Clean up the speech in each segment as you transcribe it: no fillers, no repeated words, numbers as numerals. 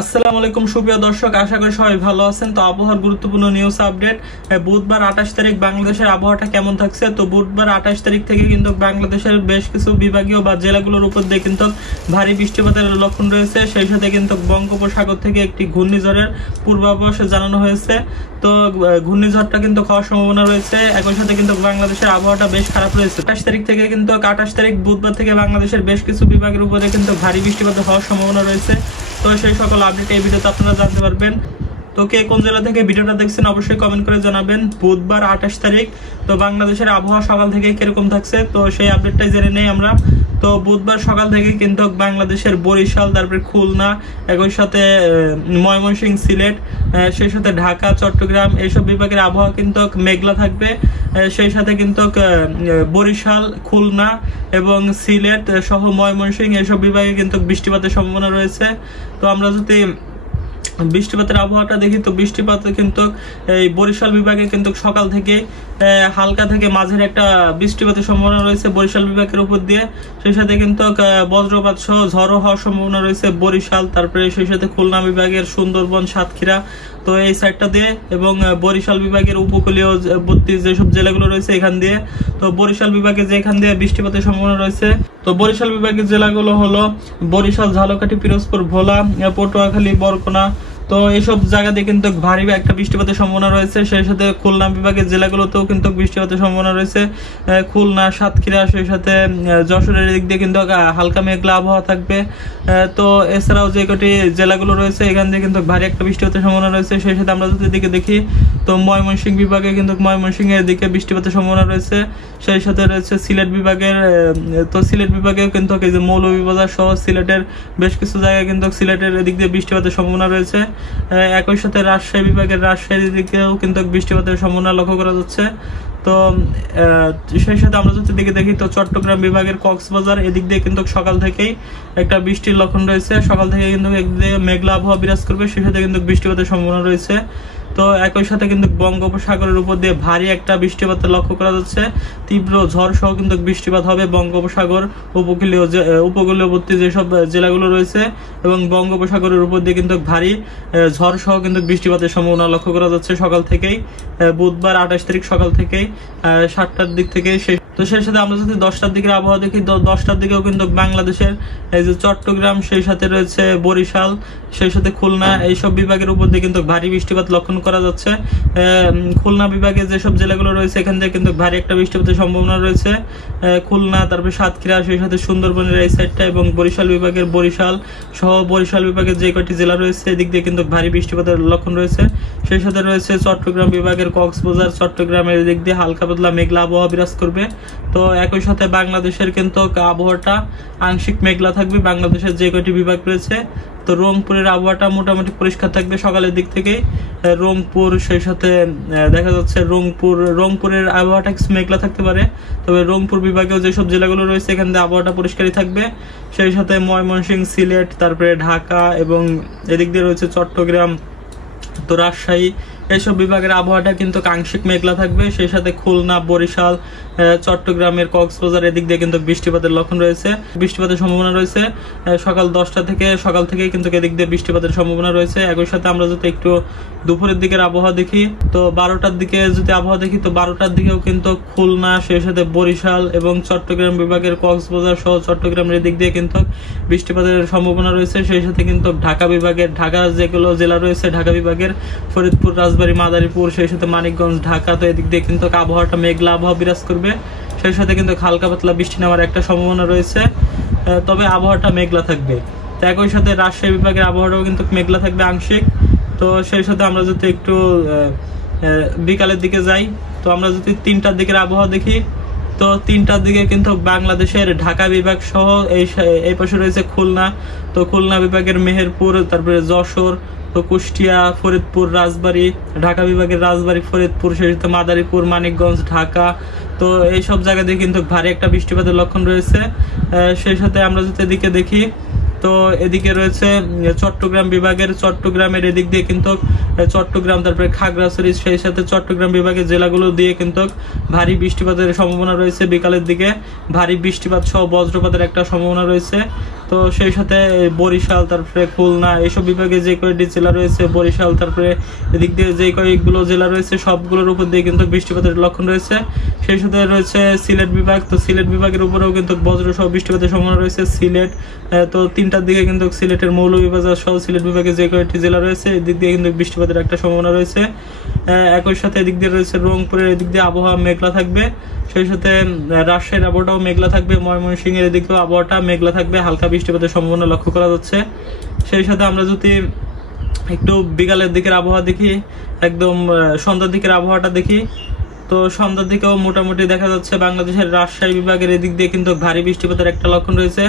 আসসালামু আলাইকুম সুপ্রিয় দর্শক, আশা করি সবাই ভালো আছেন। তো আবহাওয়ার গুরুত্বপূর্ণ নিউজ আপডেট। বুধবার 28 তারিখ বাংলাদেশের আবহাওয়াটা কেমন থাকছে? তো বুধবার 28 তারিখ থেকে কিন্তু বাংলাদেশের বেশ কিছু বিভাগীয় বা জেলাগুলোর উপর দিয়ে কিন্তু ভারী বৃষ্টিপাতের লক্ষণ রয়েছে। সেই সাথে কিন্তু বঙ্গোপসাগর থেকে একটি ঘূর্ণিঝড়ের পূর্বাভাস জানানো হয়েছে। তো ঘূর্ণিঝড়টা কিন্তু হওয়ার সম্ভাবনা রয়েছে। একই সাথে কিন্তু বাংলাদেশের আবহাওয়াটা বেশ খারাপ রয়েছে। 28 তারিখ থেকে কিন্তু 28 তারিখ বুধবার থেকে বাংলাদেশের বেশ কিছু বিভাগের উপরে কিন্তু ভারী বৃষ্টিপাত হওয়ার সম্ভাবনা রয়েছে। তো সেই সকল আপডেট এই ভিডিওতে আপনারা জানতে পারবেন। তো কে কোন জেলা থেকে ভিডিওটা দেখছেন অবশ্যই কমেন্ট করে জানাবেন। বুধবার 28 তারিখ তো বাংলাদেশের আবহাওয়া সকাল থেকে কিরকম থাকছে তো সেই আপডেটটাই জেনে নেই আমরা। তো বুধবার সকাল থেকে কিন্তু বাংলাদেশের বরিশাল, তারপরে খুলনা, একই সাথে ময়মনসিংহ, সিলেট, সেই সাথে ঢাকা, চট্টগ্রাম এইসব বিভাগের আবহাওয়া কিন্তু মেঘলা থাকবে। সেই সাথে কিন্তু বরিশাল, খুলনা এবং সিলেট সহ ময়মনসিংহ এইসব বিভাগে কিন্তু বৃষ্টিপাতের সম্ভাবনা রয়েছে। তো আমরা যদি বৃষ্টিপাতের আবহাওয়াটা দেখি তো বৃষ্টিপাত কিন্তু এই বরিশাল বিভাগে কিন্তু সকাল থেকে হালকা থেকে মাঝের একটা বৃষ্টিপাতের সম্ভাবনা রয়েছে বরিশাল বিভাগের উপর দিয়ে। সেই সাথে কিন্তু বজ্রপাত সহ ঝড়ও হওয়ার সম্ভাবনা রয়েছে বরিশাল, তারপরে সেই সাথে খুলনা বিভাগের সুন্দরবন, সাতক্ষীরা তো এই সাইডটা দিয়ে, এবং বরিশাল বিভাগের উপকূলীয় যেসব জেলাগুলো রয়েছে এখান দিয়ে। তো বরিশাল বিভাগে যেখান দিয়ে বৃষ্টিপাতের সম্ভাবনা রয়েছে তো বরিশাল বিভাগের জেলাগুলো হলো বরিশাল, ঝালকাঠি, পিরোজপুর, ভোলা, পটুয়াখালী, বরগুনা। তো এইসব জায়গাতে কিন্তু ভারী একটা বৃষ্টিপাতের সম্ভাবনা রয়েছে। সেই সাথে খুলনা বিভাগের জেলাগুলোতেও কিন্তু বৃষ্টিপাতের সম্ভাবনা রয়েছে। খুলনা, সাতক্ষীরা, সেই সাথে যশোরের দিক দিয়ে কিন্তু হালকা মেঘলা আবহাওয়া থাকবে। তো এছাড়াও যে কটি জেলাগুলো রয়েছে এখান দিয়ে কিন্তু ভারী একটা বৃষ্টিপাতের সম্ভাবনা রয়েছে। সেই সাথে আমরা যদি দিকে দেখি তো ময়মনসিংহ বিভাগে কিন্তু ময়মনসিংহের দিকে বৃষ্টিপাতের সম্ভাবনা রয়েছে। সেই সাথে রয়েছে সিলেট বিভাগের, তো সিলেট বিভাগেও কিন্তু এই যে মৌলভীবাজার সহ সিলেটের বেশ কিছু জায়গায় কিন্তু সিলেটের দিক দিয়ে বৃষ্টিপাতের সম্ভাবনা রয়েছে। একই সাথে রাজশাহী বিভাগের রাজশাহীর দিকেও কিন্তু বৃষ্টিপাতের সম্ভাবনা লক্ষ্য করা যাচ্ছে। তো সেই সাথে আমরা যদি দিকে দেখি তো চট্টগ্রাম বিভাগের কক্সবাজার এদিক দিয়ে কিন্তু সকাল থেকেই একটা বৃষ্টির লক্ষণ রয়েছে। সকাল থেকে কিন্তু একদিকে মেঘলা আবহাওয়া বিরাজ করবে, সেই সাথে কিন্তু বৃষ্টিপাতের সম্ভাবনা রয়েছে। তো একই সাথে কিন্তু বঙ্গোপসাগরের উপর দিয়ে ভারী একটা বৃষ্টিপাতের লক্ষ্য করা যাচ্ছে। তীব্র ঝড় সহ কিন্তু বৃষ্টিপাত হবে বঙ্গোপসাগর উপকূলীয়বর্তী যেসব জেলাগুলো রয়েছে, এবং বঙ্গোপসাগরের উপর দিয়ে কিন্তু ভারী ঝড় সহ কিন্তু বৃষ্টিপাতের সম্ভাবনা লক্ষ্য করা যাচ্ছে সকাল থেকেই। বুধবার 28 তারিখ সকাল থেকেই 7টার দিক থেকে। তো সেই সাথে আমরা যদি 10টার দিকের আবহাওয়া দেখি তো 10টার দিকেও কিন্তু বাংলাদেশের এই যে চট্টগ্রাম, সেই সাথে রয়েছে বরিশাল, সেই সাথে খুলনা এইসব বিভাগের উপর দিয়ে কিন্তু ভারী বৃষ্টিপাত লক্ষণ করা যাচ্ছে। খুলনা বিভাগে যেসব জেলাগুলো রয়েছে এখান থেকে কিন্তু ভারী একটা বৃষ্টিপাতের সম্ভাবনা রয়েছে। খুলনা, তারপরে সাতক্ষীরা, সেই সাথে সুন্দরবনের এই সাইডটা, এবং বরিশাল বিভাগের বরিশাল সহ বরিশাল বিভাগের যে কয়টি জেলা রয়েছে এদিক দিয়ে কিন্তু ভারী বৃষ্টিপাতের লক্ষণ রয়েছে। সেই সাথে রয়েছে চট্টগ্রাম বিভাগের কক্সবাজার, চট্টগ্রামের দিক দিয়ে হালকা পাতলা মেঘলা আবহাওয়া বিরাজ করবে। তো একই সাথে বাংলাদেশের কিন্তু আবহাওয়াটা আংশিক মেঘলা থাকবে বাংলাদেশের যে কয়টি বিভাগ রয়েছে। তো রংপুরের আবহাওয়াটা মোটামুটি পরিষ্কার থাকবে সকালের দিক থেকেই। রংপুর, সেই সাথে দেখা যাচ্ছে রংপুরের আবহাওয়াটা কিছু মেঘলা থাকতে পারে, তবে রংপুর বিভাগেও যেসব জেলাগুলো রয়েছে এখান থেকে আবহাওয়াটা পরিষ্কারই থাকবে। সেই সাথে ময়মনসিংহ, সিলেট, তারপরে ঢাকা এবং এদিক দিয়ে রয়েছে চট্টগ্রাম, তো রাজশাহী এইসব বিভাগের আবহাওয়াটা কিন্তু আংশিক মেঘলা থাকবে। সেই সাথে খুলনা, বরিশাল, চট্টগ্রামের কক্সবাজার এদিক দিয়ে কিন্তু বৃষ্টিপাতের লক্ষণ রয়েছে, বৃষ্টিপাতের সম্ভাবনা রয়েছে সকাল 10টা থেকে। সকাল থেকেই কিন্তু এদিক দিয়ে বৃষ্টিপাতের সম্ভাবনা রয়েছে। একই সাথে আমরা যদি একটু দুপুরের দিকের আবহাওয়া দেখি তো 12টার দিকে যদি আবহাওয়া দেখি তো 12টার দিকেও কিন্তু খুলনা, সেই সাথে বরিশাল এবং চট্টগ্রাম বিভাগের কক্সবাজার সহ চট্টগ্রামের এদিক দিয়ে কিন্তু বৃষ্টিপাতের সম্ভাবনা রয়েছে। সেই সাথে কিন্তু ঢাকা বিভাগের, ঢাকা যেগুলো জেলা রয়েছে ঢাকা বিভাগের ফরিদপুর, রাজবাড়ী, মাদারীপুর, সেই সাথে মানিকগঞ্জ, ঢাকা, তো এদিক দিয়ে কিন্তু আবহাওয়াটা মেঘলা আবহাওয়া বিরাজ করবে। সেই সাথে কিন্তু হালকা পাতলা বৃষ্টি নামার একটা সম্ভাবনা রয়েছে, তবে আবহাওয়াটা মেঘলা থাকবে। তো একই সাথে রাজশাহী বিভাগের আবহাওয়াটাও কিন্তু মেঘলা থাকবে আংশিক। তো সেই সাথে আমরা যদি একটু বিকালের দিকে যাই তো আমরা যদি 3টার দিকের আবহাওয়া দেখি তো 3টার দিকে কিন্তু বাংলাদেশের ঢাকা বিভাগ সহ এই পাশে রয়েছে খুলনা, তো খুলনা বিভাগের মেহেরপুর, তারপরে যশোর, তো কুষ্টিয়া, ফরিদপুর, রাজবাড়ী, ঢাকা বিভাগের রাজবাড়ী, ফরিদপুর, সেই সাথে মাদারীপুর, মানিকগঞ্জ, ঢাকা, তো এইসব জায়গাতে কিন্তু ভারী একটা বৃষ্টিপাতের লক্ষণ রয়েছে। সেই সাথে আমরা যদি এদিকে দেখি তো এদিকে রয়েছে চট্টগ্রাম বিভাগের, চট্টগ্রামের এদিক দিয়ে কিন্তু চট্টগ্রাম, তারপরে খাগড়াছড়ি, সেই সাথে চট্টগ্রাম বিভাগের জেলাগুলো দিয়ে কিন্তু ভারী বৃষ্টিপাতের সম্ভাবনা রয়েছে। বিকালের দিকে ভারী বৃষ্টিপাত সহ বজ্রপাতের একটা সম্ভাবনা রয়েছে। তো সেই সাথে বরিশাল, তারপরে খুলনা, এইসব বিভাগে যে কয়েকটি জেলা রয়েছে, বরিশাল, তারপরে এদিক দিয়ে যে কয়েকগুলো জেলা রয়েছে সবগুলোর উপর দিয়ে কিন্তু বৃষ্টিপাতের লক্ষণ রয়েছে। সেই সাথে রয়েছে সিলেট বিভাগ, তো সিলেট বিভাগের উপরেও কিন্তু বজ্রসহ বৃষ্টিপাতের সম্ভাবনা রয়েছে। সিলেট তো 3টার দিকে কিন্তু সিলেটের মৌলভীবাজার সহ সিলেট বিভাগে যে কয়েকটি জেলা রয়েছে এদিক দিয়ে কিন্তু বৃষ্টিপাতের একটা সম্ভাবনা রয়েছে। একই সাথে এদিক দিয়ে রয়েছে রংপুরের এদিক দিয়ে আবহাওয়া মেঘলা থাকবে। সেই সাথে রাজশাহীর আবহাওয়াটাও মেঘলা থাকবে, ময়মনসিংহের এদিকেও আবহাওয়াটা মেঘলা থাকবে, হালকা বৃষ্টিপাতের সম্ভাবনা লক্ষ্য করা যাচ্ছে। সেই সাথে আমরা যদি একটু বিকালের দিকের আবহাওয়া দেখি, একদম সন্ধ্যার দিকের আবহাওয়াটা দেখি, তো সন্ধ্যার দিকেও মোটামুটি দেখা যাচ্ছে বাংলাদেশের রাজশাহী বিভাগের এদিক দিয়ে কিন্তু ভারী বৃষ্টিপাতের একটা লক্ষণ রয়েছে।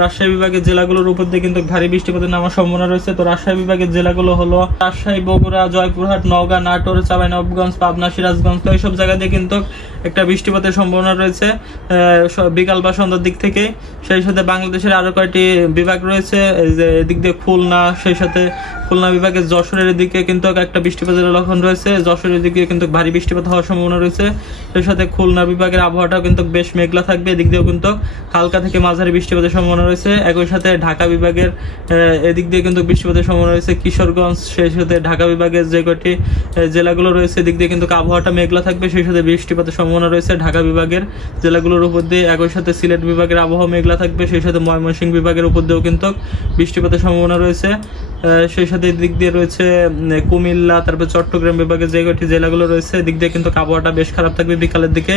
রাজশাহী বিভাগের জেলাগুলোর উপর দিয়ে কিন্তু ভারী বৃষ্টিপাতের নামার সম্ভাবনা রয়েছে। তো রাজশাহী বিভাগের জেলাগুলো হলো রাজশাহী, বগুড়া, জয়পুরহাট, নওগাঁ, নাটোর, চাঁপাইনবাবগঞ্জ, পাবনা, সিরাজগঞ্জ। তো এইসব জায়গা দিয়ে কিন্তু একটা বৃষ্টিপাতের সম্ভাবনা রয়েছে বিকাল বা সন্ধ্যার দিক থেকে। সেই সাথে বাংলাদেশের আরো কয়েকটি বিভাগ রয়েছে, এই যে এদিক দিয়ে খুলনা, সেই সাথে খুলনা বিভাগের যশোরের দিকে কিন্তু একটা বৃষ্টিপাতের লক্ষণ রয়েছে। যশোরের দিকে কিন্তু ভারী বৃষ্টিপাত হওয়ার সম্ভাবনা রয়েছে। সেই সাথে খুলনা বিভাগের আবহাওয়াটাও কিন্তু বেশ মেঘলা থাকবে, এদিক দিয়েও কিন্তু হালকা থেকে মাঝারি বৃষ্টিপাতের সম্ভাবনা রয়েছে। একই সাথে ঢাকা বিভাগের এদিক দিয়ে কিন্তু বৃষ্টিপাতের সম্ভাবনা রয়েছে। কিশোরগঞ্জ, সেই সাথে ঢাকা বিভাগের যে কয়টি জেলাগুলো রয়েছে এদিক দিয়ে কিন্তু আবহাওয়াটা মেঘলা থাকবে, সেই সাথে বৃষ্টিপাতের সম্ভাবনা রয়েছে ঢাকা বিভাগের জেলাগুলোর উপর দিয়ে। একই সাথে সিলেট বিভাগের আবহাওয়া মেঘলা থাকবে, সেই সাথে ময়মনসিংহ বিভাগের উপর দিয়েও কিন্তু বৃষ্টিপাতের সম্ভাবনা রয়েছে। সেই সাথে দিক দিয়ে রয়েছে কুমিল্লা, তারপর চট্টগ্রাম বিভাগের যে কয়টি জেলাগুলো রয়েছে এদিক দিয়ে কিন্তু আবহাওয়াটা বেশ খারাপ থাকবে বিকালের দিকে।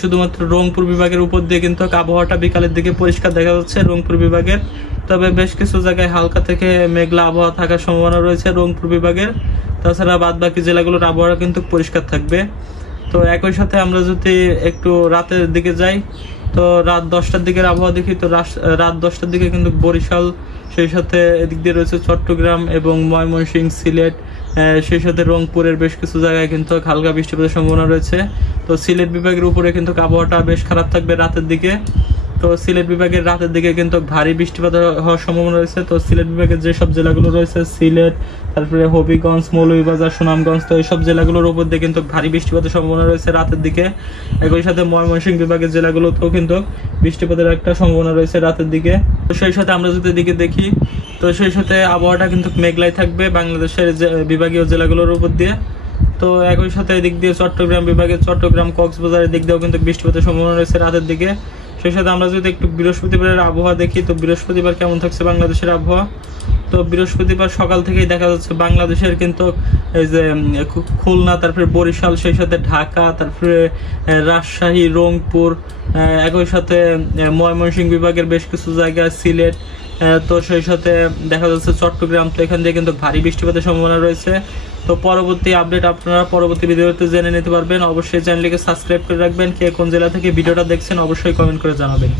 শুধুমাত্র রংপুর বিভাগের উপর দিয়ে কিন্তু আবহাওয়াটা বিকালের দিকে পরিষ্কার দেখা যাচ্ছে রংপুর বিভাগের। তবে বেশ কিছু জায়গায় হালকা থেকে মেঘলা আবহাওয়া থাকার সম্ভাবনা রয়েছে রংপুর বিভাগের। তাছাড়া বাদ বাকি জেলাগুলোর আবহাওয়া কিন্তু পরিষ্কার থাকবে। তো একই সাথে আমরা যদি একটু রাতের দিকে যাই, তো রাত 10টার দিকের আবহাওয়া দেখি, তো রাত 10টার দিকে কিন্তু বরিশাল, সেই সাথে এদিক দিয়ে রয়েছে চট্টগ্রাম এবং ময়মনসিংহ, সিলেট, সেই সাথে রংপুরের বেশ কিছু জায়গায় কিন্তু হালকা বৃষ্টিপাতের সম্ভাবনা রয়েছে। তো সিলেট বিভাগের উপরে কিন্তু আবহাওয়াটা বেশ খারাপ থাকবে রাতের দিকে। তো সিলেট বিভাগের রাতের দিকে কিন্তু ভারী বৃষ্টিপাত হওয়ার সম্ভাবনা রয়েছে। তো সিলেট বিভাগের যেসব জেলাগুলো রয়েছে সিলেট, তারপরে হবিগঞ্জ, মৌলভীবাজার, সুনামগঞ্জ, তো এইসব জেলাগুলোর উপর দিয়ে কিন্তু ভারী বৃষ্টিপাতের সম্ভাবনা রয়েছে রাতের দিকে। একই সাথে ময়মনসিংহ বিভাগের জেলাগুলোতেও কিন্তু বৃষ্টিপাতের একটা সম্ভাবনা রয়েছে রাতের দিকে। তো সেই সাথে আমরা যদি দিকে দেখি, তো সেই সাথে আবহাওয়াটা কিন্তু মেঘলাই থাকবে বাংলাদেশের বিভাগীয় জেলাগুলোর উপর দিয়ে। তো একই সাথে এদিক দিয়ে চট্টগ্রাম বিভাগের চট্টগ্রাম, কক্সবাজারের দিক দিয়েও কিন্তু বৃষ্টিপাতের সম্ভাবনা রয়েছে রাতের দিকে। সেই সাথে আমরা যদি একটু বৃহস্পতিবারের আবহাওয়া দেখি, তো বৃহস্পতিবার কেমন থাকছে বাংলাদেশের আবহাওয়া। তো বৃহস্পতিবার সকাল থেকেই দেখা যাচ্ছে বাংলাদেশের কিন্তু এই যে খুলনা, তারপরে বরিশাল, সেই সাথে ঢাকা, তারপরে রাজশাহী, রংপুর, একই সাথে ময়মনসিংহ বিভাগের বেশ কিছু জায়গায়, সিলেট, তো সেই সাথে দেখা যাচ্ছে চট্টগ্রাম, তো এখান থেকে কিন্তু ভারী বৃষ্টিপাতের সম্ভাবনা রয়েছে। তো পরবর্তী আপডেট আপনারা পরবর্তী ভিডিওতে জেনে নিতে পারবেন। অবশ্যই চ্যানেলটিকে সাবস্ক্রাইব করে রাখবেন। কে কোন জেলা থেকে ভিডিওটা দেখছেন অবশ্যই কমেন্ট করে জানাবেন।